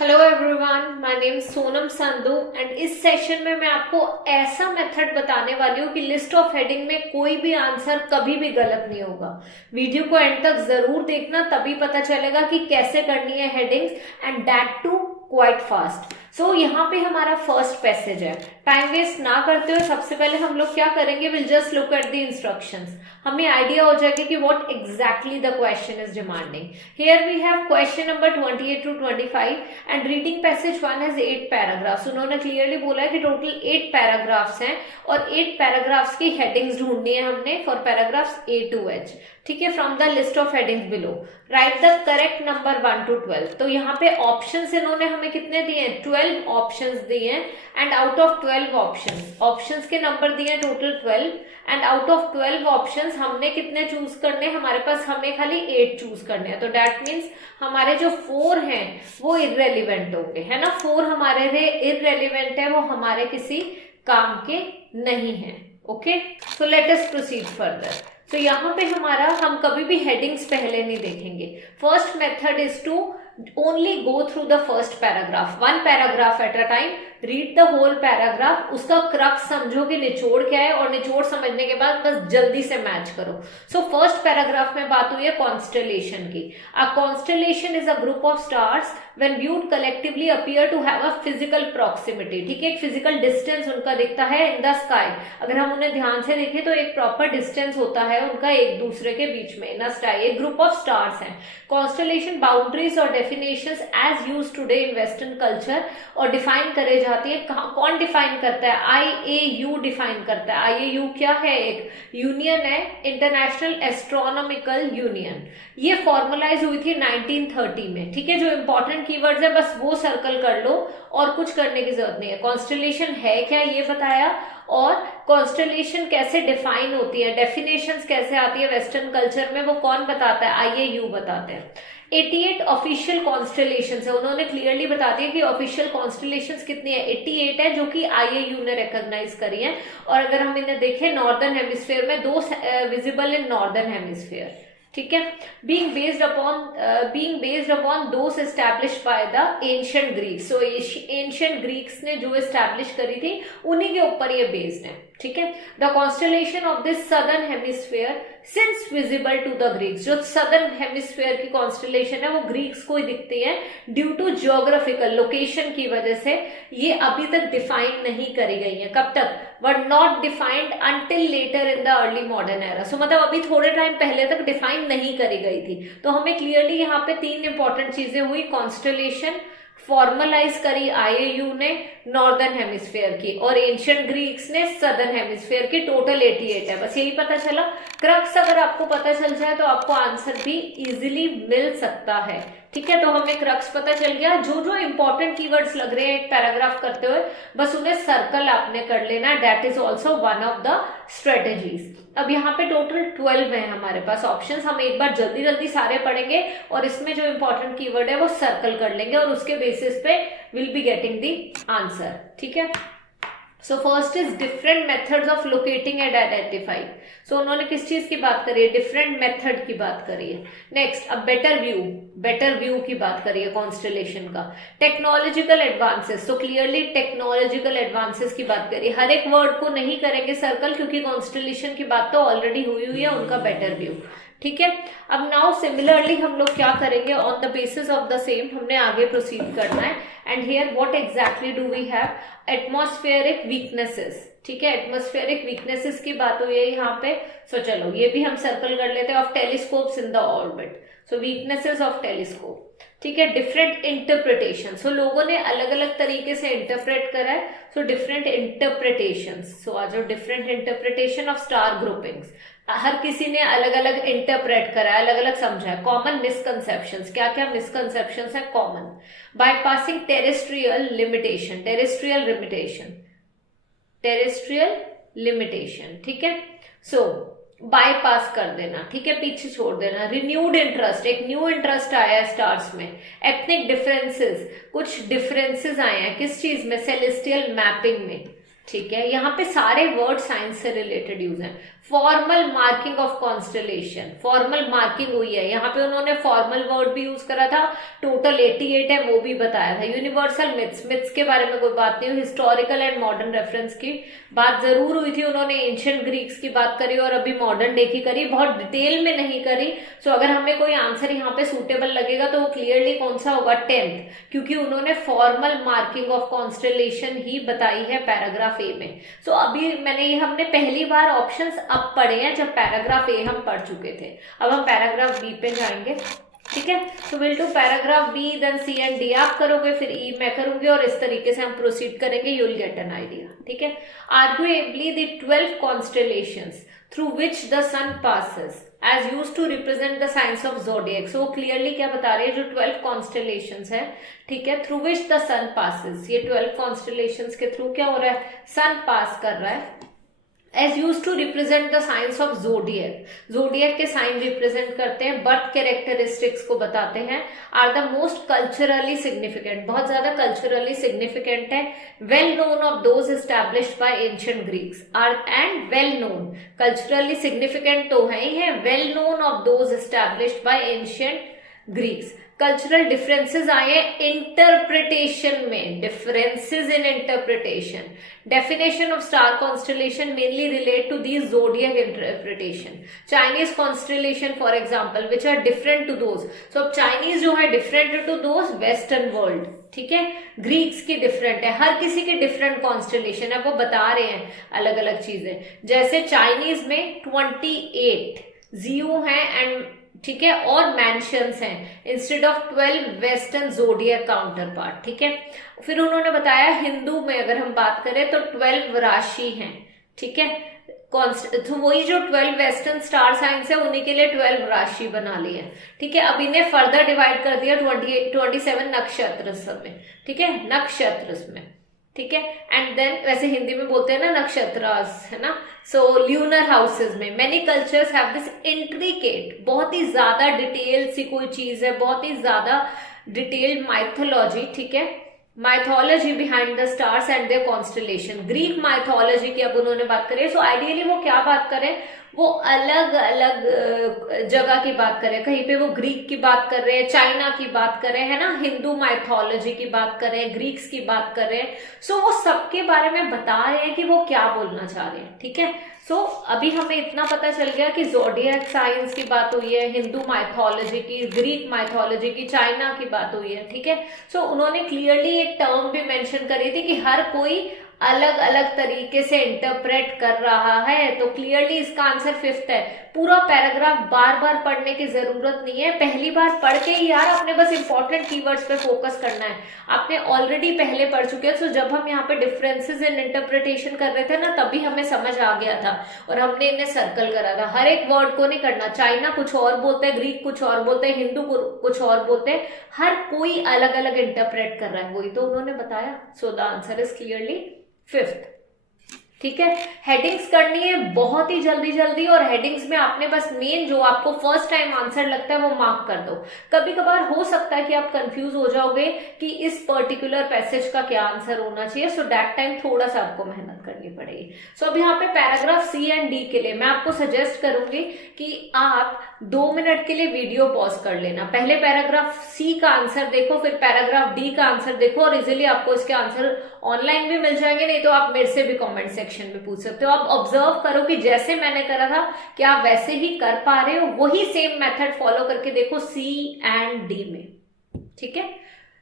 Hello everyone, my name Sonam Sandhu and इस session में मैं आपको ऐसा मेथड बताने वाली हूँ कि लिस्ट ऑफ हेडिंग में कोई भी आंसर कभी भी गलत नहीं होगा। वीडियो को एंड तक जरूर देखना, तभी पता चलेगा कि कैसे करनी है headings and that too quite fast. So यहाँ पे हमारा फर्स्ट पैसेज है। टाइम वेस्ट ना करते हुए सबसे पहले हम लोग क्या करेंगे, will just look at the instructions. हमें आइडिया हो जाएगा कि what exactly the question is demanding. Here we have question number 28 to 25 and reading passage 1 has 8 paragraphs. उन्होंने क्लियरली बोला है कि टोटल 8 पैराग्राफ्स हैं और 8 पैराग्राफ्स की हेडिंग्स ढूंढनी है हमने for paragraphs A to H। ठीक है, from the list of headings below right the correct number 1 to 12। तो यहाँ पे ऑप्शंस इन्होंने हमें कितने दिए हैं, 12 ऑप्शंस दिए हैं एंड आउट ऑफ 12 ऑप्शंस के नंबर दिए हैं total 12 and out of 12 options हमने कितने चूज करने हैं, हमारे पास हमें खाली 8 चूज करने हैं। तो दैट मीन्स हमारे जो 4 हैं वो इररेलीवेंट हो गए, है ना। 4 हमारे लिए इररेलीवेंट है, वो हमारे किसी काम के नहीं है। Okay, so let us proceed further. तो यहाँ पे हमारा, हम कभी भी हेडिंग्स पहले नहीं देखेंगे। First method is to only go through the first paragraph, 1 paragraph at a time, read the whole paragraph. उसका क्रक्स समझो कि निचोड़ क्या है और निचोड़ समझने के बाद बस जल्दी से मैच करो। सो फर्स्ट पैराग्राफ में बात हुई है कॉन्स्टलेशन की। A constellation is a group of stars when viewed collectively appear to have a physical proximity. ठीक है, एक फिजिकल डिस्टेंस उनका दिखता है इन द स्काई। अगर हम उन्हें ध्यान से देखें तो एक प्रॉपर डिस्टेंस होता है उनका एक दूसरे के बीच में इन स्काई। एक ग्रुप ऑफ स्टार्स है। कॉन्स्टलेशन बाउंड्रीज और definitions as used today in western culture और डिफाइन करे जाती है। कौन डिफाइन करता है, IAU डिफाइन करता है। IAU क्या है, एक यूनियन है, इंटरनेशनल एस्ट्रोनॉमिकल यूनियन। ये फॉर्मलाइज हुई थी 1930 में। ठीक है, जो इंपॉर्टेंट कीवर्ड्स है बस वो सर्कल कर लो और कुछ करने की जरूरत नहीं है। कॉन्स्टलेशन है क्या ये बताया, और कॉन्स्टलेशन कैसे डिफाइन होती है, डेफिनेशंस कैसे आती है वेस्टर्न कल्चर में, वो कौन बताता है, IAU बताते हैं। 88 ऑफिशियल कॉन्स्टलेशंस है। उन्होंने क्लियरली बता दिया कि ऑफिशियल कॉन्स्टलेशंस कितनी है, 88 है, जो कि IAU ने रिकॉग्नाइज करी है। और अगर हम इन्हें देखें नॉर्दर्न हेमिस्फीयर में 2 विजिबल इन नॉर्दर्न हेमिस्फीयर। ठीक है, being based upon those established by the ancient Greeks। so ancient Greeks ने जो establish करी थी उन्हीं के ऊपर ये based है। ठीक है, the constellation of this southern hemisphere since visible to the Greeks. जो सदर्न हेमिस्फीयर की कॉन्स्टलेशन है वो ग्रीक्स को ही दिखती है ड्यू टू जियोग्राफिकल लोकेशन की वजह से। ये अभी तक डिफाइन नहीं करी गई है। कब तक, were not defined until later in the early modern era. So मतलब अभी थोड़े टाइम पहले तक डिफाइन नहीं करी गई थी। तो हमें क्लियरली यहाँ पे 3 इंपॉर्टेंट चीजें हुई। कॉन्स्टलेशन फॉर्मलाइज करी IAU ने नॉर्दर्न हेमिस्फीयर की और एंशिएंट ग्रीक्स ने सदर्न हेमिस्फीयर की। टोटल 88 है, बस यही पता चला। क्रक्स अगर आपको पता चल जाए तो आपको आंसर भी इजीली मिल सकता है। ठीक है, तो हमें क्रक्स पता चल गया। जो जो इंपॉर्टेंट कीवर्ड्स लग रहे हैं एक पैराग्राफ करते हुए बस उन्हें सर्कल आपने कर लेना। That is also one of the strategies. अब यहाँ पे टोटल 12 है हमारे पास ऑप्शंस। हम एक बार जल्दी जल्दी सारे पढ़ेंगे और इसमें जो इंपॉर्टेंट कीवर्ड है वो सर्कल कर लेंगे और उसके बेसिस पे will be getting the answer. ठीक है, so first is different methods of locating and identifying. So उन्होंने किस चीज की बात करी है, डिफरेंट मेथड की बात करी है। नेक्स्ट, अब बेटर व्यू की बात करी है कॉन्स्टलेशन का। टेक्नोलॉजिकल एडवांसेस, तो क्लियरली टेक्नोलॉजिकल एडवांसेस की बात करी। हर एक वर्ड को नहीं करेंगे सर्कल क्योंकि कॉन्स्टलेशन की बात तो ऑलरेडी हुई है उनका बेटर व्यू। ठीक है, अब नाउ सिमिलरली हम लोग क्या करेंगे, on the basis of the same हमने आगे प्रोसीड करना है। And here what exactly do we have, atmospheric weaknesses. ठीक है, एटमॉस्फेरिक वीकनेसेस की बात हुई है यहाँ पे। सो चलो ये भी हम सर्कल कर लेते हैं। Of telescopes in the orbit, so weaknesses of telescope. ठीक है, डिफरेंट इंटरप्रिटेशन, सो लोगों ने अलग अलग तरीके से इंटरप्रेट करा है। सो डिफरेंट इंटरप्रिटेशन, सो आज different interpretation of star groupings. हर किसी ने अलग अलग इंटरप्रेट करा है, अलग अलग समझा है। कॉमन मिसकंसेप्शंस, क्या क्या मिसकंसेप्शंस है कॉमन। Bypassing terrestrial limitation. ठीक है, सो बाईपास कर देना। ठीक है, पीछे छोड़ देना। रिन्यूड इंटरेस्ट, एक न्यू इंटरेस्ट आया है स्टार्स में। एथनिक डिफरेंसेस, कुछ डिफरेंसेस आए हैं किस चीज में, सेलेस्टियल मैपिंग में। ठीक है, यहाँ पे सारे वर्ड साइंस से रिलेटेड यूज हैं। Formal marking of constellation, formal marking हुई है। यहाँ पे उन्होंने फॉर्मल वर्ड भी यूज करा था, टोटल 88 है वो भी बताया था। यूनिवर्सल मिथ्स, मिथ्स के बारे में कोई बात नहीं हुई। हिस्टोरिकल एंड मॉडर्न रेफरेंस की बात जरूर हुई थी, उन्होंने एंशिएंट ग्रीक्स की बात करी और अभी मॉडर्न डे की करी, बहुत डिटेल में नहीं करी। सो अगर हमें कोई आंसर यहाँ पे सूटेबल लगेगा तो वो क्लियरली कौन सा होगा, 10th, क्योंकि उन्होंने फॉर्मल मार्किंग ऑफ कॉन्स्टलेशन ही बताई है पैराग्राफ ए में। सो अभी हमने पहली बार ऑप्शंस अब पढ़े हैं जब पैराग्राफ ए हम पढ़ चुके थे। अब हम पैराग्राफ बी पे जाएंगे, ठीक है। तो will to paragraph B, then C and D आप करोगे, फिर ई मैं करूंगी और इस तरीके से हम प्रोसीड करेंगे, you will get an idea, ठीक है। Arguably the 12 constellations through which the sun passes as used to represent the signs of zodiac। so clearly क्या बता रहे हैं, जो 12 constellations है, ठीक है, through which the sun passes, ये 12 constellations के थ्रू क्या हो रहा है, sun pass कर रहा है, as used to represent the signs of zodiac। zodiac के साइन रिप्रेजेंट करते हैं, बर्थ कैरेक्टरिस्टिक्स को बताते हैं, are the most culturally significant, बहुत ज्यादा कल्चरली सिग्निफिकेंट है, well known of those established by ancient Greeks, are and well known, culturally significant तो है ही है, well known of those established by ancient Greeks. Cultural differences आए interpretation में, differences in interpretation. Definition of star constellation mainly relate to these zodiac interpretation. Chinese constellation for example which are different to those, so Chinese जो है different to those western world, ठीक है। Greeks की different है, हर किसी की different constellation है, वो बता रहे हैं अलग अलग चीजें। जैसे चाइनीज में 28 जियो है एंड, ठीक है, और मैंशंस हैं instead of 12 western zodiac counter part, ठीक है। फिर उन्होंने बताया हिंदू में अगर हम बात करें तो 12 राशि हैं, ठीक है। तो वही जो 12 वेस्टर्न स्टार साइंस है उन्हीं के लिए 12 राशि बना ली है, ठीक है। अब इन्हें फर्दर डिवाइड कर दिया 27 नक्षत्र में, ठीक है, नक्षत्र में, ठीक है। एंड देन वैसे हिंदी में बोलते हैं ना नक्षत्रास, है ना। सो ल्यूनर हाउसेस में many cultures have this intricate, बहुत ही ज्यादा डिटेल सी कोई चीज है, बहुत ही ज्यादा डिटेल्ड माइथोलॉजी, ठीक है, mythology behind the stars and their constellation. Greek mythology की अब उन्होंने बात करी, सो आइडियली वो क्या बात करें, वो अलग अलग जगह की बात करें, कहीं पे वो ग्रीक की बात कर रहे हैं, चाइना की बात कर रहे हैं, है ना, हिंदू माइथोलॉजी की बात कर रहे हैं, ग्रीक्स की बात कर रहे हैं। सो वो सबके बारे में बता रहे हैं कि वो क्या बोलना चाह रहे हैं, ठीक है। सो अभी हमें इतना पता चल गया कि ज़ोडिएक साइंस की बात हुई है, हिंदू माइथोलॉजी की, ग्रीक माइथोलॉजी की, चाइना की बात हुई है, ठीक है। सो उन्होंने क्लियरली एक टर्म भी मेंशन करी थी कि हर कोई अलग अलग तरीके से इंटरप्रेट कर रहा है, तो क्लियरली इसका आंसर 5th है। पूरा पैराग्राफ बार बार पढ़ने की जरूरत नहीं है, पहली बार पढ़ के ही यार आपने बस इंपॉर्टेंट कीवर्ड्स पे फोकस करना है। आपने ऑलरेडी पहले पढ़ चुके हैं, सो जब हम यहाँ पे डिफरेंसेस इन इंटरप्रिटेशन कर रहे थे ना, तभी हमें समझ आ गया था और हमने इन्हें सर्कल करा था। हर एक वर्ड को नहीं करना, चाइना कुछ और बोलते हैं, ग्रीक कुछ और बोलते हैं, हिंदू कुछ और बोलते हैं, हर कोई अलग अलग इंटरप्रेट कर रहा है, वही तो उन्होंने बताया। So the answer is clearly 5th, ठीक है। हेडिंग्स करनी है बहुत ही जल्दी जल्दी, और हेडिंग्स में आपने बस मेन जो आपको फर्स्ट टाइम आंसर लगता है वो मार्क कर दो। कभी कभार हो सकता है कि आप कंफ्यूज हो जाओगे कि इस पर्टिकुलर पैसेज का क्या आंसर होना चाहिए, सो दैट टाइम थोड़ा सा आपको मेहनत करनी पड़ेगी। सो अब यहाँ पे पैराग्राफ सी एंड डी के लिए मैं आपको सजेस्ट करूंगी कि आप 2 मिनट के लिए वीडियो पॉज कर लेना, पहले पैराग्राफ सी का आंसर देखो, फिर पैराग्राफ डी का आंसर देखो, और इजिली आपको इसके आंसर ऑनलाइन भी मिल जाएंगे, नहीं तो आप मेरे से भी कमेंट सेक्शन में पूछ सकते हो। आप ऑब्जर्व करो कि जैसे मैंने करा था क्या आप वैसे ही कर पा रहे हो, वही सेम मेथड फॉलो करके देखो सी एंड डी में, ठीक है।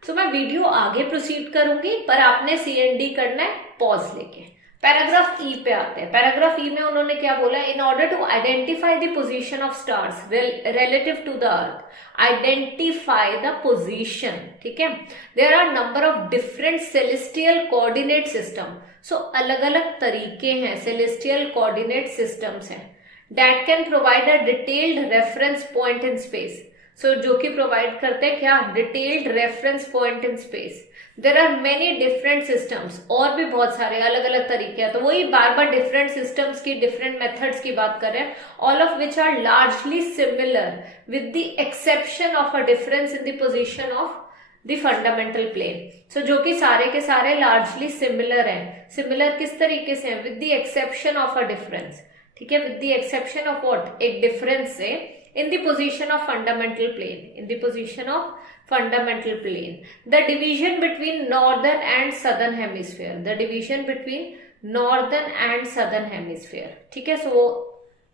सो मैं वीडियो आगे प्रोसीड करूंगी, पर आपने सी एंड डी करना है पॉज लेके। पैराग्राफ ई पे आते हैं। पैराग्राफ ई में उन्होंने क्या बोला, in order to identify the position of stars relative to the earth, identify the position, ठीक है। There are number of different celestial coordinate system, so अलग अलग तरीके हैं, सेलेस्टियल कोऑर्डिनेट सिस्टम्स हैं, that can provide a detailed reference point in space, so जो कि provide करते हैं क्या, detailed reference point in space. There are many different systems, और भी बहुत सारे अलग अलग तरीके हैं, तो वही बार बार डिफरेंट सिस्टम्स की, डिफरेंट मेथड्स की बात कर रहे हैं, all of which are largely similar with the exception of a difference in the position of the fundamental plane. So जो कि सारे के सारे लार्जली सिमिलर हैं। सिमिलर किस तरीके से हैं, with the exception of a difference, ठीक है, with the exception of what, एक डिफरेंस से, in the position of fundamental plane, in the position of fundamental plane, the division between northern and southern hemisphere, the division between northern and southern hemisphere, ठीक है। सो वो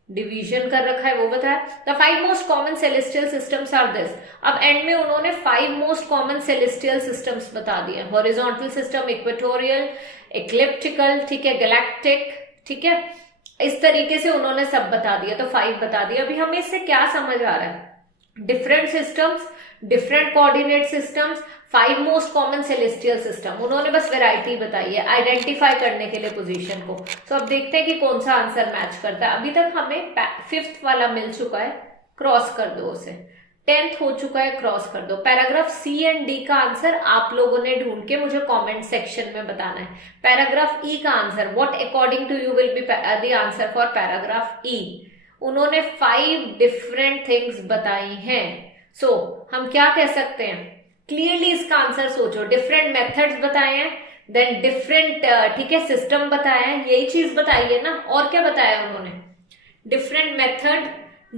division कर रखा है वो बताया। The 5 most common celestial systems are this. अब end में उन्होंने 5 मोस्ट कॉमन सेलेस्टियल सिस्टम्स बता दिए, हॉरिजॉन्टल सिस्टम, इक्वेटोरियल, इक्लिप्टिकल, ठीक है, गैलेक्टिक, ठीक है, इस तरीके से उन्होंने सब बता दिया, तो 5 बता दिया। अभी हमें इससे क्या समझ आ रहा है, different systems, different coordinate systems, 5 most common celestial system, उन्होंने बस वैरायटी बताई है आइडेंटिफाई करने के लिए पोजीशन को। तो अब देखते हैं कि कौन सा आंसर मैच करता है। अभी तक हमें 5th वाला मिल चुका है, क्रॉस कर दो उसे, 10th हो चुका है, क्रॉस कर दो। पैराग्राफ सी एंड डी का आंसर आप लोगों ने ढूंढ के मुझे कमेंट सेक्शन में बताना है। पैराग्राफ ई का answer, what according to you will be the answer for paragraph E. उन्होंने 5 डिफरेंट थिंग्स बताई हैं। सो हम क्या कह सकते हैं, क्लियरली इसका आंसर सोचो, डिफरेंट मेथड्स बताए हैं, देन डिफरेंट, ठीक है, सिस्टम बताया है, यही चीज बताई है ना, और क्या बताया उन्होंने, डिफरेंट मेथड,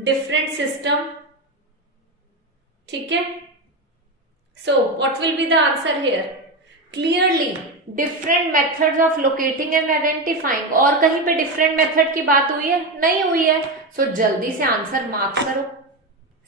डिफरेंट सिस्टम, ठीक है। So what will be the answer here, clearly different methods of locating and identifying. और कहीं पे डिफरेंट मेथड की बात हुई है, नहीं हुई है। सो जल्दी से आंसर मार्क करो,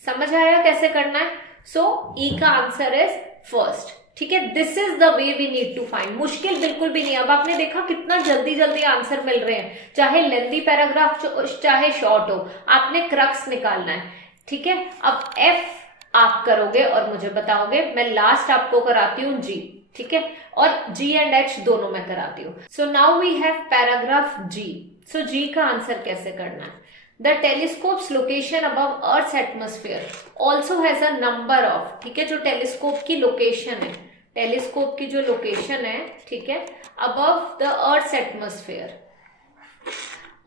समझ आया कैसे करना है। सो ई का आंसर इज फर्स्ट, ठीक है। This is the way we need to find. मुश्किल बिल्कुल भी नहीं। अब आपने देखा कितना जल्दी जल्दी आंसर मिल रहे हैं, चाहे लेंथी पैराग्राफ चाहे शॉर्ट हो, आपने क्रक्स निकालना है, ठीक है। अब एफ आप करोगे और मुझे बताओगे, मैं लास्ट आपको कराती हूँ जी, ठीक है, और जी एंड एच दोनों मैं कराती हूँ। So now we have paragraph G. So G का आंसर कैसे करना है, the telescope's location above earth atmosphere also has a number of, ठीक है, जो टेलीस्कोप की लोकेशन है, टेलीस्कोप की जो लोकेशन है, ठीक है, above the earth atmosphere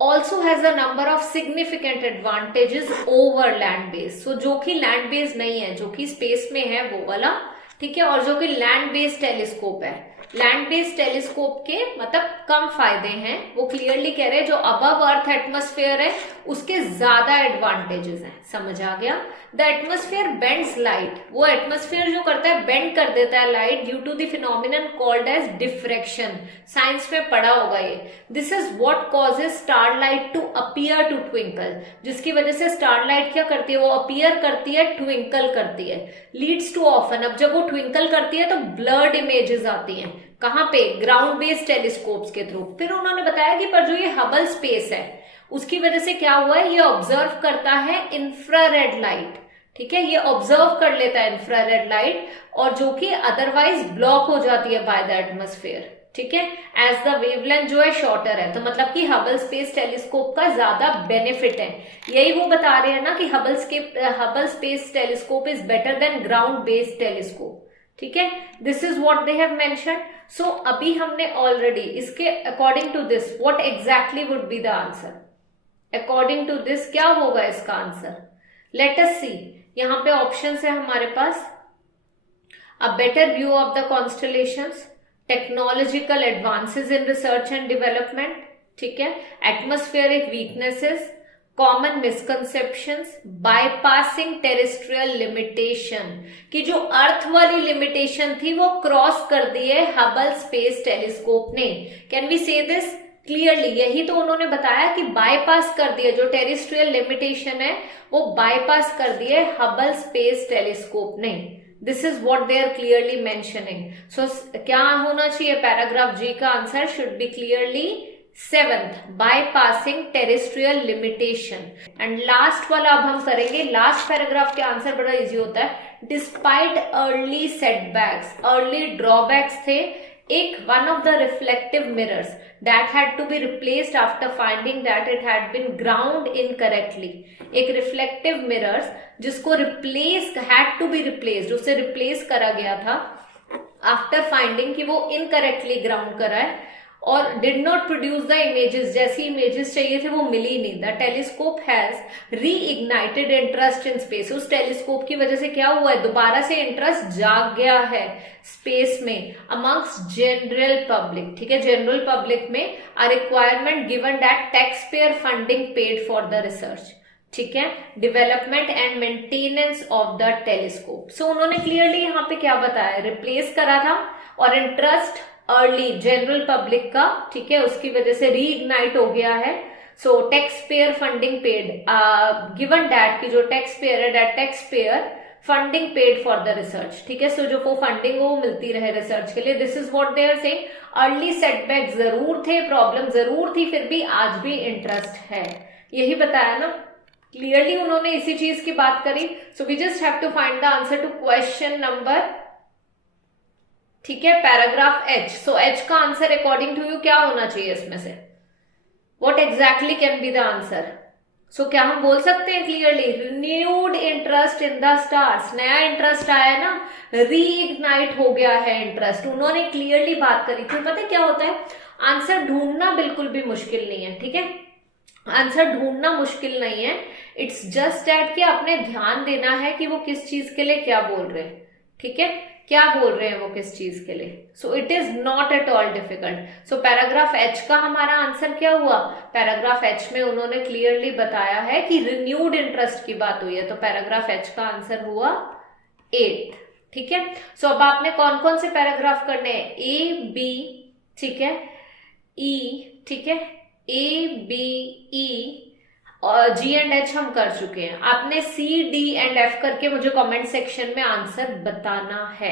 also has a number of significant advantages over land base। so जो कि लैंड बेस्ड नहीं है, जो कि स्पेस में है वो वाला, ठीक है, और जो कि लैंड बेस्ड टेलीस्कोप है, लैंड बेस्ड टेलीस्कोप के मतलब कम फायदे हैं, वो क्लियरली कह रहे हैं। जो अबव अर्थ एटमोस्फेयर है उसके ज्यादा एडवांटेजेस हैं, समझ आ गया। द एटमोस्फेयर बेंड्स लाइट, वो एटमोस्फेयर जो करता है बेंड कर देता है light due to the phenomenon called as diffraction, science में पढ़ा होगा ये। This is what causes starlight to appear to twinkle, जिसकी वजह से स्टारलाइट क्या करती है, वो अपीयर करती है, ट्विंकल करती है, लीड्स टू ऑफन। अब जब वो ट्विंकल करती है तो ब्लर्ड इमेजेस आती हैं, कहां पे, ग्राउंड बेस्ड टेलीस्कोप्स के थ्रू। फिर उन्होंने बताया कि पर जो ये हबल स्पेस है उसकी वजह से क्या हुआ है, ये ऑब्जर्व करता है इंफ्रारेड लाइट, ठीक है, ये ऑब्जर्व कर लेता है इंफ्रारेड लाइट, और जो कि अदरवाइज ब्लॉक हो जाती है बाय द एटमोस्फेयर, ठीक है, एज द वेवलेंथ जो है शॉर्टर है। तो मतलब कि हबल स्पेस टेलीस्कोप का ज्यादा बेनिफिट है, यही वो बता रहे हैं ना कि Hubble space telescope is better than ground based telescope, ठीक है। This is what they have mentioned. So अभी हमने ऑलरेडी इसके according to this what exactly would be the answer, according to this क्या होगा इसका आंसर, लेट अस सी। यहां पे ऑप्शंस है हमारे पास, a better view of the constellations, technological advances in research and development, ठीक है, atmospheric weaknesses, common misconceptions, bypassing terrestrial limitation, कि जो अर्थ वाली लिमिटेशन थी वो क्रॉस कर दी है हबल स्पेस टेलीस्कोप ने। कैन वी से दिस क्लियरली, यही तो उन्होंने बताया कि बाईपास कर दिया, जो टेरेस्ट्रियल लिमिटेशन है वो बाईपास कर दिए हबल स्पेस टेलीस्कोप ने। This is what they are clearly mentioning. So क्या होना चाहिए, पैराग्राफ जी का answer should be clearly 7th, bypassing terrestrial limitation. And last वाला अब हम करेंगे, लास्ट पैराग्राफ के आंसर बड़ा इजी होता है। Despite early setbacks, early drawbacks थे, एक one of the reflective mirrors that had to be replaced after finding that it had been ground incorrectly. एक रिफ्लेक्टिव मिरर्स जिसको replace had to be replaced, उसे replace करा गया था after finding कि वो इनकरेक्टली ग्राउंड करा है, और did not produce the images, जैसी इमेजेस चाहिए थे वो मिली नहीं। The telescope has reignited interest in space, उस टेलीस्कोप की वजह से क्या हुआ है, दोबारा से इंटरेस्ट जाग गया है स्पेस में अमंग्स जनरल पब्लिक, ठीक है, जनरल पब्लिक में a requirement given that tax payer funding paid for the research, ठीक है, development and maintenance of the telescope. So उन्होंने क्लियरली यहाँ पे क्या बताया, रिप्लेस करा था और इंटरेस्ट अर्ली जनरल पब्लिक का, ठीक है, उसकी वजह से रीइग्नाइट हो गया है। So tax payer funding paid given that की जो टैक्स पेयर है, that tax payer funding paid for the research, ठीक है, सो जो वो फंडिंग वो मिलती रहे रिसर्च के लिए। This is what they are saying, early setback जरूर थे, प्रॉब्लम जरूर थी, फिर भी आज भी इंटरेस्ट है, यही बताया ना, क्लियरली उन्होंने इसी चीज की बात करी। So we just have to find the answer to question number, ठीक है, पैराग्राफ एच। सो एच का आंसर अकॉर्डिंग टू यू क्या होना चाहिए इसमें से, what exactly can be the answer. So क्या हम बोल सकते हैं clearly, renewed interest in the stars, नया इंटरेस्ट आया ना, रीइग्नाइट हो गया है इंटरेस्ट, उन्होंने क्लियरली बात करी थी। पता है क्या होता है, आंसर ढूंढना बिल्कुल भी मुश्किल नहीं है, ठीक है, आंसर ढूंढना मुश्किल नहीं है, इट्स जस्ट दैट कि आपने ध्यान देना है कि वो किस चीज के लिए क्या बोल रहे हैं, ठीक है, क्या बोल रहे हैं वो किस चीज के लिए। So it is not at all difficult. So paragraph H का हमारा आंसर क्या हुआ, पैराग्राफ एच में उन्होंने क्लियरली बताया है कि रिन्यूड इंटरेस्ट की बात हुई है, तो पैराग्राफ एच का आंसर हुआ 8, ठीक है। सो अब आपने कौन कौन से पैराग्राफ करने हैं, ए बी, ठीक है, ई, ठीक है, ए बी ई और जी एंड एच हम कर चुके हैं। आपने सी डी एंड एफ करके मुझे कमेंट सेक्शन में आंसर बताना है।